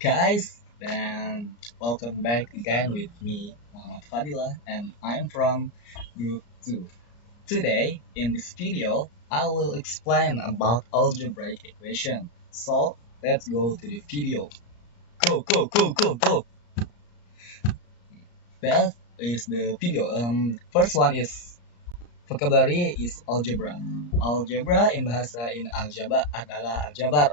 guys, and welcome back again with me, Muhammad Fadila, and I'm from Group 2. Today, in this video, I will explain about algebraic equation. So, let's go to the video. Go! That is the video. First one is vocabulary is algebra. Algebra in bahasa in aljabar adalah aljabar.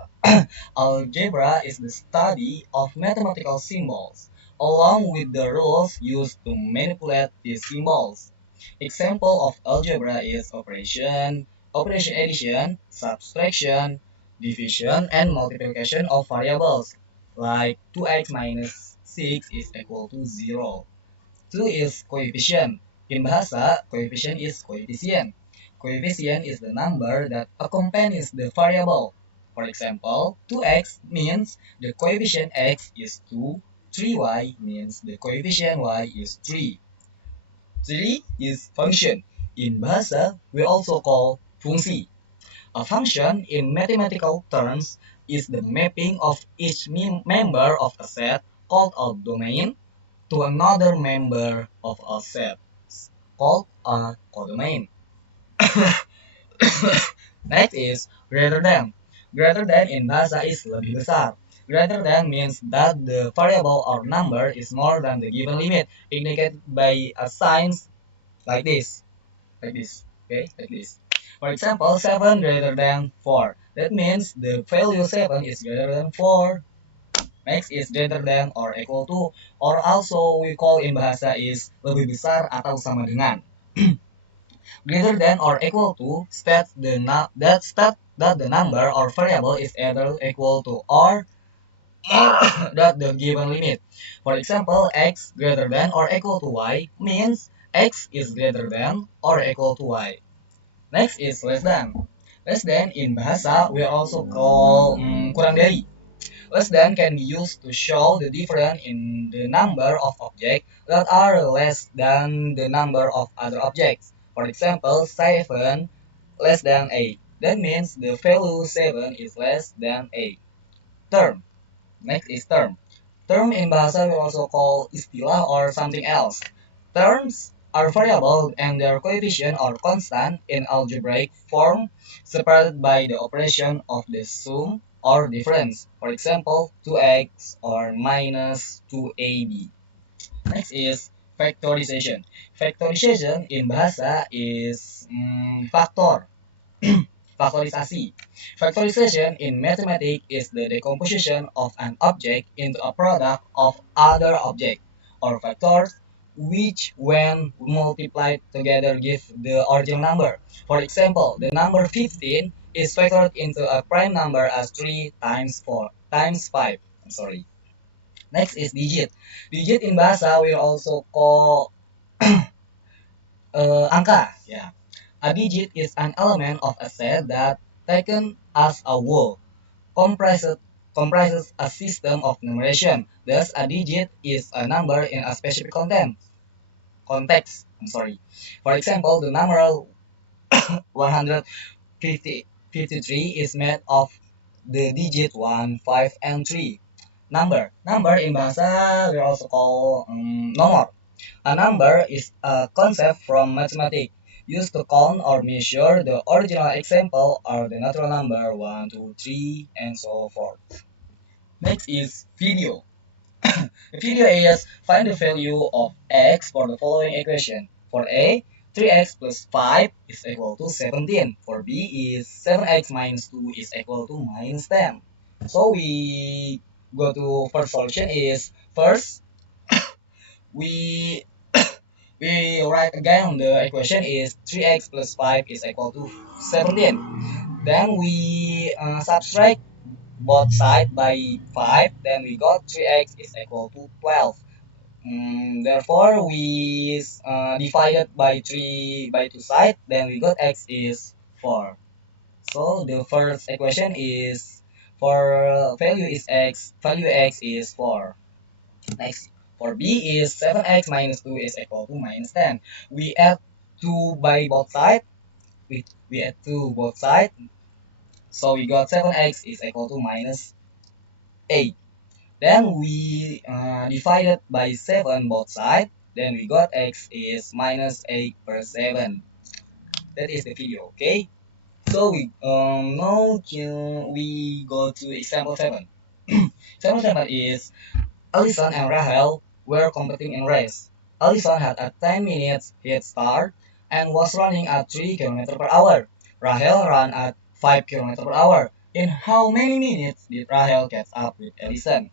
Algebra is the study of mathematical symbols, along with the rules used to manipulate these symbols. Example of algebra is operation addition, subtraction, division, and multiplication of variables, like 2x minus 6 is equal to 0. 2 is coefficient. In bahasa, coefficient is coefficient. Coefficient is the number that accompanies the variable. For example, 2x means the coefficient x is 2, 3y means the coefficient y is 3. 3 is function. In bahasa, we also call fungsi. A function in mathematical terms is the mapping of each member of a set called a domain to another member of a set called a codomain. Next is greater than. Greater than in bahasa is lebih besar. Greater than means that the variable or number is more than the given limit, indicated by a signs like this, okay, like this. For example, 7 greater than 4. That means the value 7 is greater than 4. Next is greater than or equal to, or also we call in bahasa is lebih besar atau sama dengan. Greater than or equal to states that the number or variable is either equal to or more than the given limit. For example, x greater than or equal to y means x is greater than or equal to y. Next is less than. Less than in bahasa we also call kurang dari. Less than can be used to show the difference in the number of objects that are less than the number of other objects. For example, 7 less than 8. That means the value 7 is less than 8. Term. Next is term. Term in bahasa we also call istilah or something else. Terms are variable and their coefficient or constant in algebraic form separated by the operation of the sum or difference. For example, 2x or minus 2ab. Next is factorization. Factorization in bahasa is factor. Factorizasi. Factorization in mathematics is the decomposition of an object into a product of other objects or factors which when multiplied together give the original number. For example, the number 15 is factored into a prime number as 3 times 4 times 5. I'm sorry. Next is digit. Digit in bahasa we also call angka. Yeah. A digit is an element of a set that, taken as a whole, comprises, comprises a system of numeration. Thus, a digit is a number in a specific context. I'm sorry. For example, the number 153 is made of the digit 1, 5, and 3. Number in bahasa we also call nomor. A number is a concept from mathematics used to count or measure the original example or the natural number 1, 2, 3, and so forth. Next is video. The video is find the value of x for the following equation. For A, 3x plus 5 is equal to 17. For B is 7x minus 2 is equal to minus 10. So we go to first solution is first we we write again the equation is 3x plus 5 is equal to 17. Then we subtract both sides by 5. Then we got 3x is equal to 12. Therefore, we divided by 3 by 2 sides. Then we got x is 4. So the first equation is for value x is 4. Next, for B is 7x minus 2 is equal to minus 10. We add 2 by both sides. We add 2 both sides. So we got 7x is equal to minus 8. Then we divided by 7 both sides. Then we got x is minus 8 per 7. That is the video, okay? So we go to example 7. Example 7 is Allison and Rahel were competing in race. Allison had a 10 minutes head start and was running at 3 km per hour. Rahel ran at 5 km per hour. In how many minutes did Rahel catch up with Allison?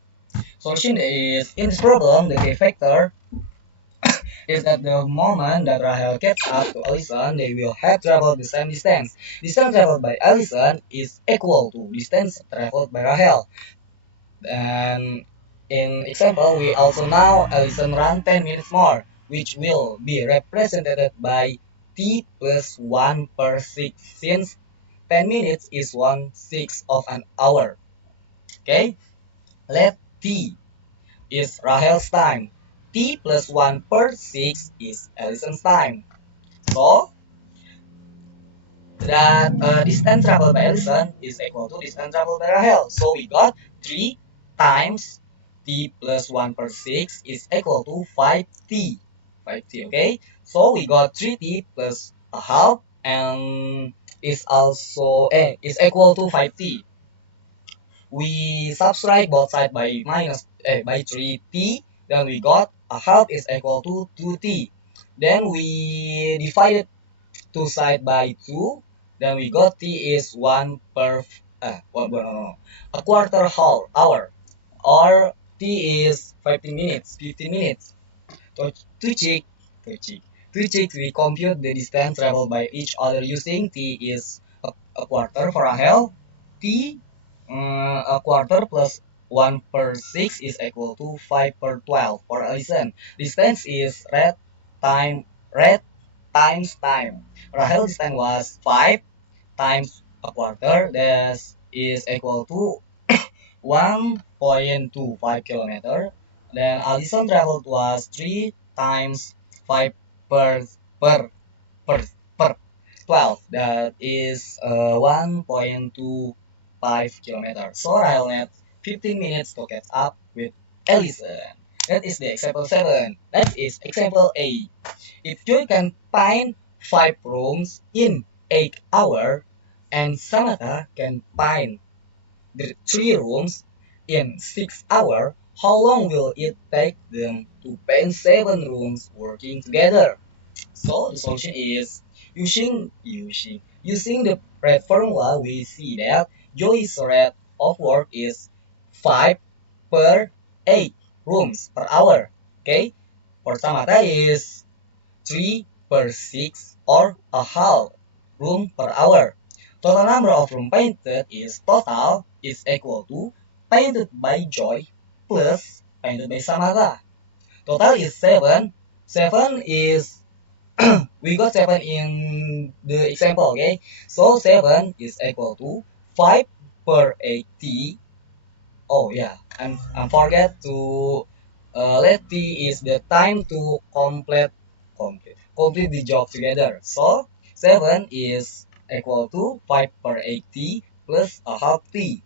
Solution is, in this problem, the key factor is that the moment that Rahel gets up to Allison, they will have traveled the same distance. Distance traveled by Allison is equal to distance traveled by Rahel. And in example, we also know Allison ran 10 minutes more, which will be represented by t plus 1 per 6, since 10 minutes is 1/6 of an hour. Okay, let t is Rahel's time. T plus 1 per 6 is Allison's time. So, that distance traveled by Allison is equal to distance traveled by Rahel. So, we got 3 times T plus 1 per 6 is equal to 5T. 5T, okay? So, we got 3T plus a half and is equal to 5T. We subtract both sides by by 3t, then we got a half is equal to 2t. Then we divided two sides by 2, then we got t is 1 per no, a quarter whole hour, or t is 15 minutes 15 minutes. So to check to check we compute the distance traveled by each other using t is a quarter for Rahel, t a quarter plus 1 per 6 is equal to 5 per 12 for Allison. Distance is red times time. Rahel distance was 5 times a quarter, that is equal to 1.25 kilometer. Then Allison traveled was 3 times 5 per per per per 12, that is 1.25 kilometers. So I'll need 15 minutes to catch up with Ellison. That is the example 7. That is example 8. If you can find 5 rooms in 8 hours and Samantha can find the 3 rooms in 6 hours, how long will it take them to paint 7 rooms working together? So the solution is using the red formula. We see that Joy's rate of work is 5 per 8 rooms per hour. Okay, for Samantha is 3 per 6 or a half room per hour. Total number of room painted is equal to painted by Joy plus painted by Samantha. Total is 7. 7 is we got 7 in the example, okay? So 7 is equal to 5 per 80. Oh yeah, and forget to let t is the time to complete the job together. So 7 is equal to 5 per 80 plus a half t.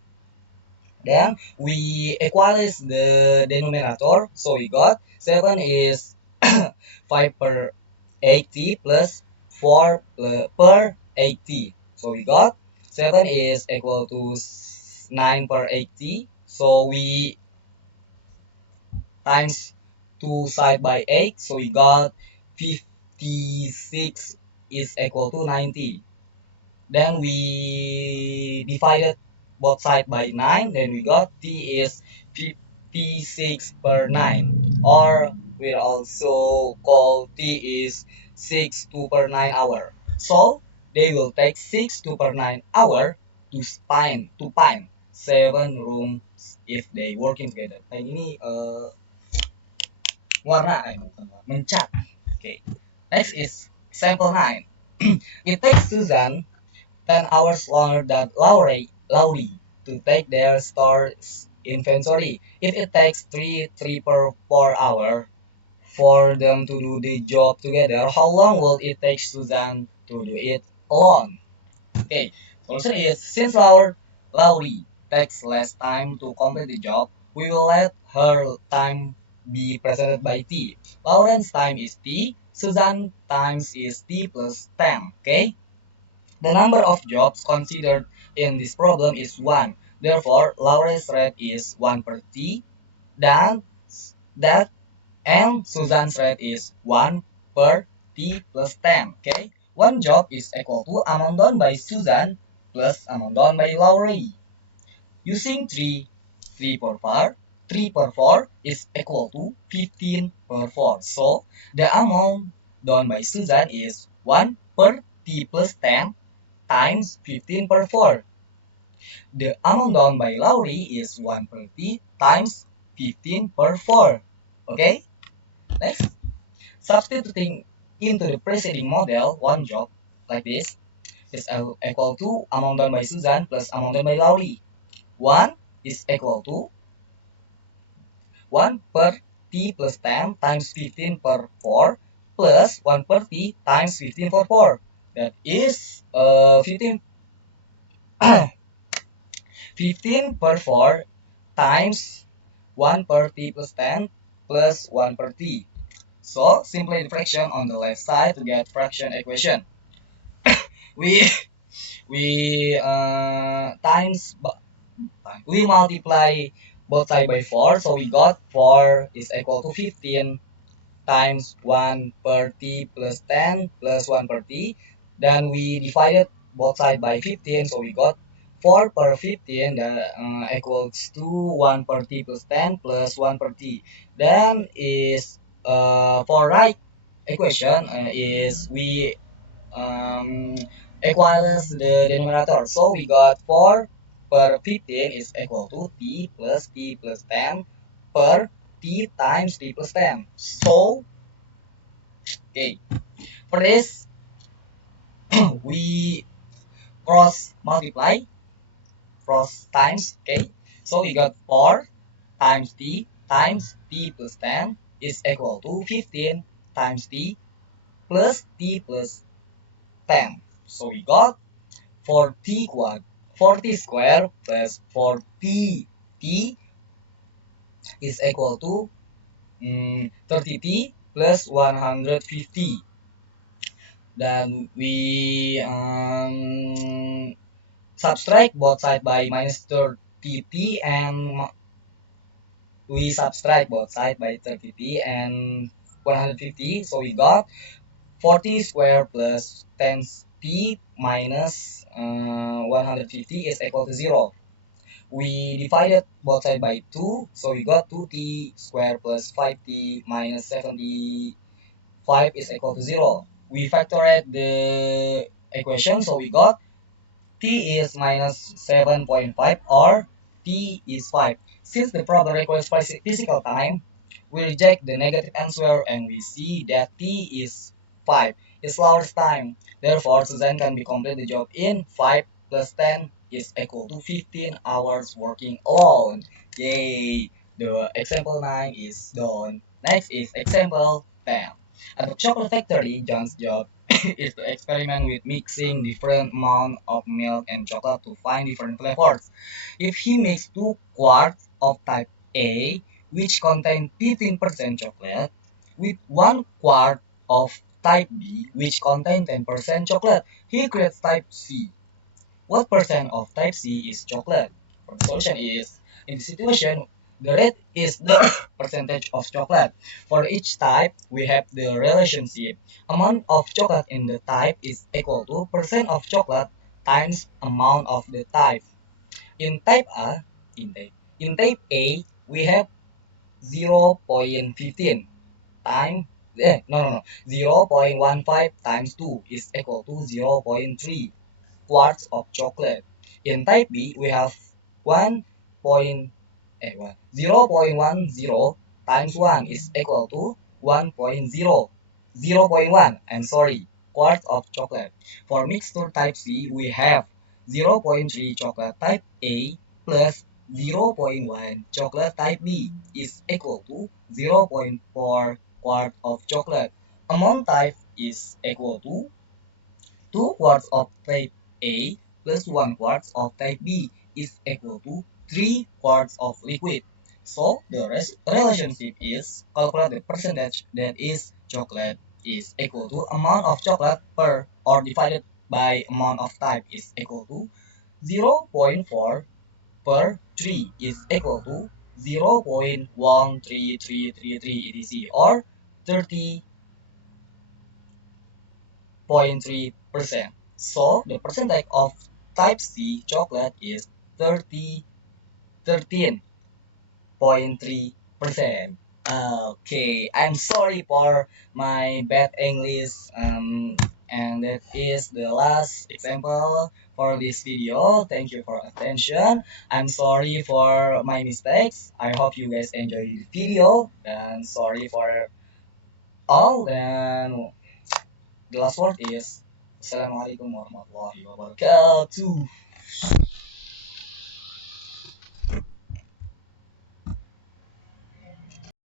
Then we equalize the denominator, so we got 7 is 5 per 80 plus 4 per 80. So we got 7 is equal to 9 per 80. So we times 2 side by 8. So we got 56 is equal to 90. Then we divided both sides by 9. Then we got t is 56 per 9. Or we also call t is 6 2 per 9 hour. So they will take 6 2 per 9 hour to find 7 rooms if they working together. Kayak ini warna mencat. Okay. Next is sample 9. It takes Susan 10 hours longer than Laurie to take their store's inventory. If it takes 3 per 4 hour for them to do the job together, how long will it take Susan to do it alone? Okay, solution is, since Laurie takes less time to complete the job, We will let her time be presented by T. Lauren's time is T. Susan times is T plus 10. Okay? The number of jobs considered in this problem is 1. Therefore, Lauren's rate is 1 per T. Then that and Susan's rate is 1 per T plus 10. Okay? One job is equal to amount done by Susan plus amount done by Laurie. Using 3 per 4, 3 per 4 is equal to 15 per 4. So, the amount done by Susan is 1 per T plus 10 times 15 per 4. The amount done by Laurie is 1 per T times 15 per 4. Okay? Next. Substituting into the preceding model, one job, like this, is equal to amount done by Susan plus amount done by Laurie. 1 is equal to 1 per T plus 10 times 15 per 4 plus 1 per T times 15 per 4. That is 15 per 4 times 1 per T plus 10 plus 1 per T. So, simply the fraction on the left side to get fraction equation. We we we multiply both side by 4, so we got 4 is equal to 15 times 1 per T plus 10 plus 1 per T. Then we divided both side by 15, so we got 4 per 15 that equals to 1 per T plus 10 plus 1 per T. Then is for right equation is we um, equals the denominator. So we got 4 per 15 is equal to T plus 10 per T times T plus 10. So, okay, for this, we cross multiply, cross times, okay. So we got 4 times T plus 10 is equal to 15 times T plus 10. So we got 40 square plus 40 T is equal to 30T plus 150. Then we subtract both side by minus 30T and we subtract both side by 30T and 150. So we got 40 square plus 10T minus 150 is equal to 0. We divided both side by 2, so we got 2T square plus 5T minus 75 is equal to 0. We factored the equation, so we got T is minus 7.5 or T is 5. Since the problem requires physical time, we reject the negative answer and we see that T is 5. It's Laura's time. Therefore, Suzanne can be complete the job in 5 plus 10 is equal to 15 hours working alone. Yay! The example 9 is done. Next is example 10. At the chocolate factory, John's job is to experiment with mixing different amount of milk and chocolate to find different flavors. If he makes 2 quarts of type A, which contain 15% chocolate, with 1 quart of type B, which contain 10% chocolate, he creates type C. What percent of type C is chocolate? The solution is, in this situation, the rate is the percentage of chocolate. For each type, we have the relationship. Amount of chocolate in the type is equal to percent of chocolate times amount of the type. In type A, in type A, we have 0.15 time, no, no, no, 0.15 times 2 is equal to 0.3 quarts of chocolate. In type B, we have 1 point, 0.10 times 1 is equal to 1.0, 0.1, I'm sorry, quarts of chocolate. For mixture type C, we have 0.3 chocolate type A plus 0.1 chocolate type B is equal to 0.4 quart of chocolate. Amount type is equal to 2 quarts of type A plus 1 quart of type B is equal to 3 quarts of liquid. So the relationship is calculate the percentage that is chocolate is equal to amount of chocolate per or divided by amount of type is equal to 0.4 per 3 is equal to 0.1333 etc or 30.3%. So the percentage of type C chocolate is 13.3%. Okay, I'm sorry for my bad English. And that is the last example for this video. Thank you for attention. I'm sorry for my mistakes. I hope you guys enjoy the video. And sorry for all. And the last word is Assalamualaikum warahmatullahi wabarakatuh.